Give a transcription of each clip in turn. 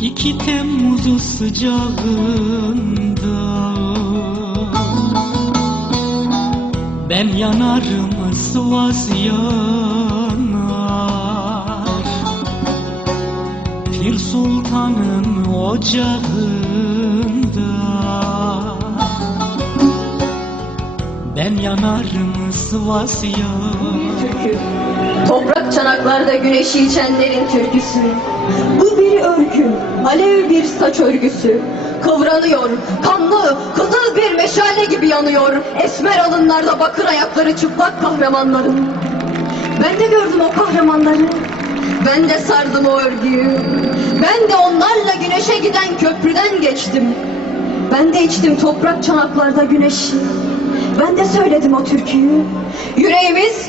İki Temmuz sıcağında Ben yanarım Sivas yanar Pir Sultan'ın ocağında Ben yanarım Sivas yanar. Toprak çanaklarda güneşi içenlerin türküsü. Bu bir örgü, alev bir saç örgüsü. Kıvranıyor, kanlı, kızıl bir meşale gibi yanıyor. Esmer alınlarda bakır ayakları çıplak kahramanların. Ben de gördüm o kahramanları. Ben de sardım o örgüyü. Ben de onlarla güneşe giden köprüden geçtim. Ben de içtim toprak çanaklarda güneşi. Ben de söyledim o türküyü. Yüreğimiz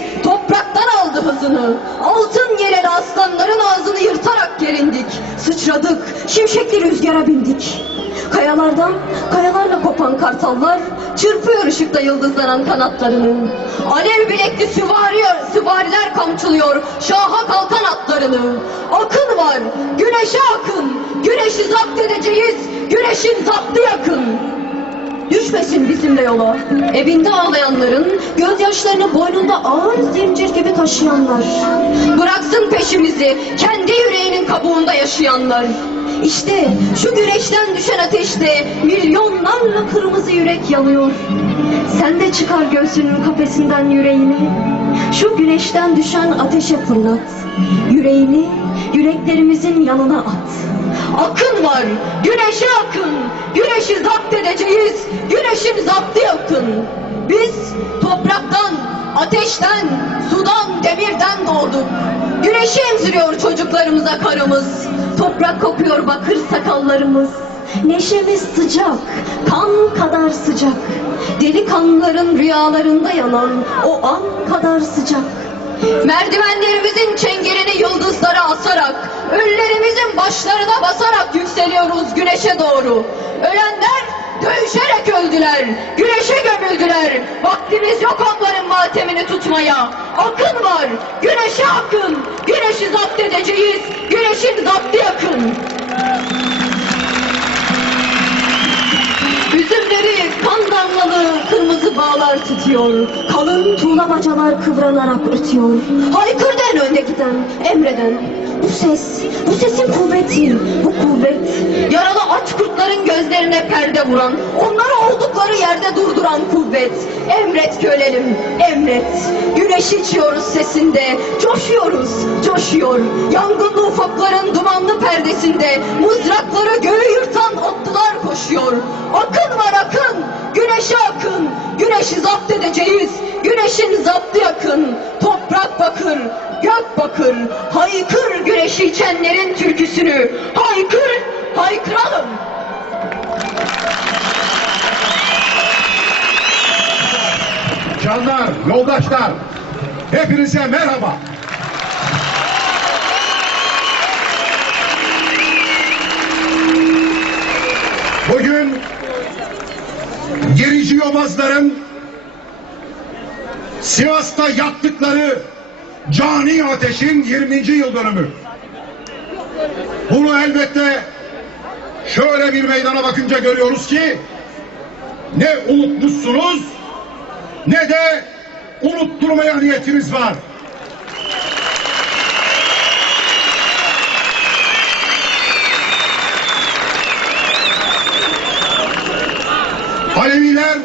topraktan aldı hızını. Altın yeleli aslanların ağzını yırtarak gerindik. Sıçradık, şimşekli rüzgara bindik. Kayalardan, kayalarla kopan kartallar çırpıyor ışıkta yıldızlanan kanatlarını. Alev bilekli süvariyor, süvariler kamçılıyor şaha kalkan atlarını. Akın var, güneşe akın, güneşi zapt edeceğiz, güneşin zaptı yakın. Düşmesin bizimle yola. Evinde ağlayanların, gözyaşlarını boynunda ağır zincir gibi taşıyanlar. Bıraksın peşimizi, kendi yüreğinin kabuğunda yaşayanlar. İşte şu güneşten düşen ateşte milyonlarla kırmızı yürek yanıyor. Sen de çıkar göğsünün kafesinden yüreğini. Şu güneşten düşen ateşe fırlat. Yüreğini yüreklerimizin yanına at. Akın var, güneşe akın. Güneşi zapt edeceğiz, güneşin zaptı yakın. Biz topraktan, ateşten, sudan, demirden doğduk. Güneşi emziriyor çocuklarımıza karımız. Toprak kokuyor bakır sakallarımız. Neşemiz sıcak, kan kadar sıcak. Delikanlıların rüyalarında yanan o an kadar sıcak. Merdivenlerimizin çengelini yıldızlara asarak, ölülerimizin başlarına basarak yükseliyoruz güneşe doğru. Ölenler dövüşerek öldüler, güneşe gömüldüler. Vaktimiz yok onların matemini tutmaya. Akın var, güneşe akın. Güneşi zapt edeceğiz, güneşin zaptı yakın. Bağlar tutuyor. Kalın tuğla bacalar kıvranarak ötüyor. Haykır den önde giden, emreden. Bu ses, bu sesin kuvveti, bu kuvvet. Yaralı aç kurtların gözlerine perde vuran, onları oldukları yerde durduran kuvvet. Emret ki ölelim, emret. Güneş içiyoruz sesinde, coşuyoruz, coşuyor. Yangınlı ufukların dumanlı perdesinde, mızrakları göğü yırtan otlular koşuyor. Akın Güneşi zapt edeceğiz, güneşin zaptı yakın. Toprak bakır, gök bakır. Haykır güneşi içenlerin türküsünü. Haykır, haykıralım. Canlar, yoldaşlar, hepinize merhaba. Bugün gerici yobazların Sivas'ta yaktıkları cani ateşin 20. yıl dönümü. Bunu elbette şöyle bir meydana bakınca görüyoruz ki ne unutmuşsunuz ne de unutturmaya niyetimiz var. Aleviler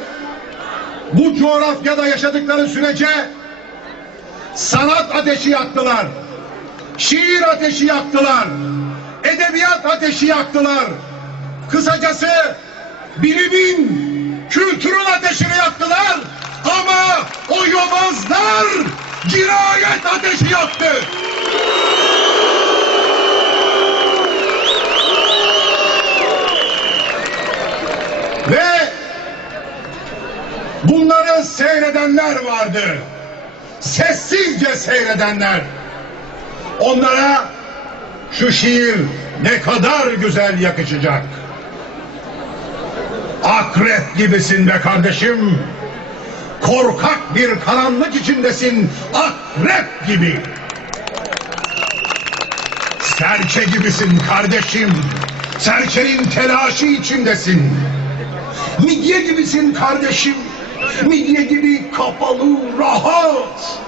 bu coğrafyada yaşadıkları sürece sanat ateşi yaktılar. Şiir ateşi yaktılar. Edebiyat ateşi yaktılar. Kısacası bilimin, kültürün ateşini yaktılar. Ama o yobazlar cinayet ateşi yaktı. Ve bunları seyredenler vardı. Sessizce seyredenler. Onlara şu şiir ne kadar güzel yakışacak. Akrep gibisin be kardeşim. Korkak bir karanlık içindesin. Akrep gibi. Serçe gibisin kardeşim. Serçenin telaşı içindesin. Midye gibisin kardeşim. Midye gibi kapalı, rahat.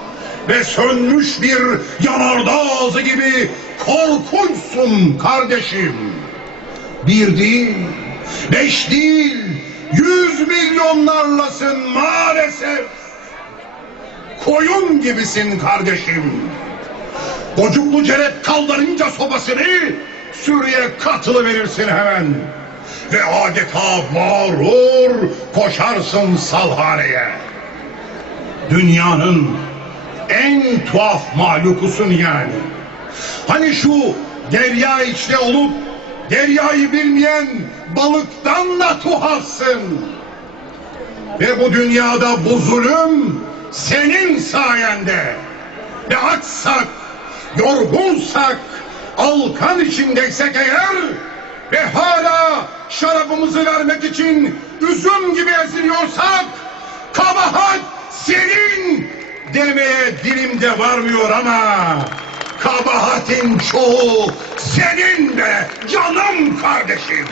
Ve sönmüş bir yanardağ ağzı gibi korkunçsun kardeşim. Bir değil, beş değil, yüz milyonlarlasın maalesef. Koyun gibisin kardeşim. Gocuklu celep kaldırınca sobasını sürüye katılı verirsin hemen. Ve adeta mağrur koşarsın salhaneye. Dünyanın en tuhaf mahlukusun yani. Hani şu derya içte olup deryayı bilmeyen balıktan da tuhafsın. Ve bu dünyada bu zulüm senin sayende. Ve açsak, yorgunsak, alkan içindeysek eğer ve hala şarabımızı vermek için üzüm gibi eziliyorsak kabahat senin demeye dilimde varmıyor ama kabahatin çoğu senin de canım kardeşim.